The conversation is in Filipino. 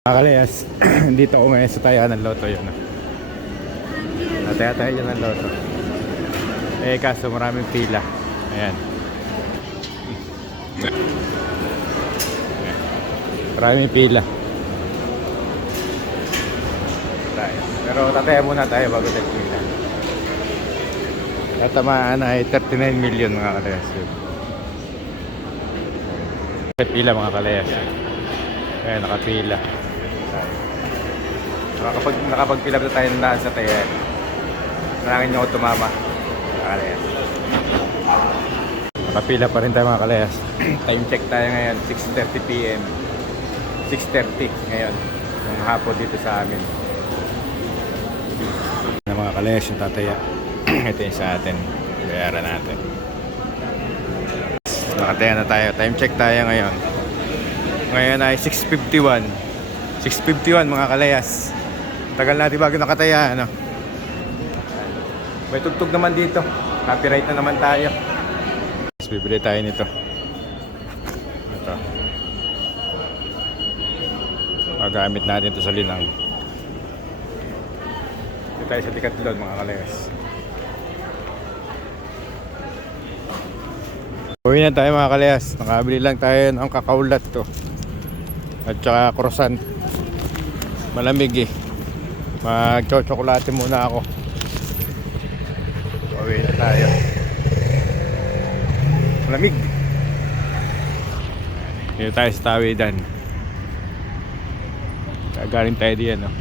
Kalayas, dito ako ngayon sa taya ng loto yun. Nataya tayo dyan ng loto. Eh kaso maraming pila. Ayan. Maraming pila. Pero tataya muna tayo bago tayo pila. Tatamaan ay 39 million mga kalayas. Pila mga kalayas. Ayan, nakapila. Nakapagpila na tayo ng daan sa tayan. Nalangin nyo ako tumama. Mga kalayas. Nakapila pa rin tayo mga kalayas. Time check tayo ngayon, 6:30 PM. 6:30 ngayon. Yung hapon dito sa amin. Na mga kalayas yung tataya. Ito yung sa atin. Bayaran natin. Nakataya na tayo. Time check tayo ngayon. Ngayon ay 6:51. 6:51 mga kalayas. Tagal natin bago nakataya, ano? May tugtog naman dito. Copyright na naman tayo. Bibili tayo nito. Ito. Magamit natin ito sa linang. Dito tayo sa Decathlon mga kalayas. Uwi na tayo mga kalayas. Nakabili lang tayo ng kakaulat to. At saka croissant. Malamig eh. Mag-chocolate muna ako. Uwi na tayo. Malamig. Dito tayo sa tawidan. Gagaling tayo diyan, no?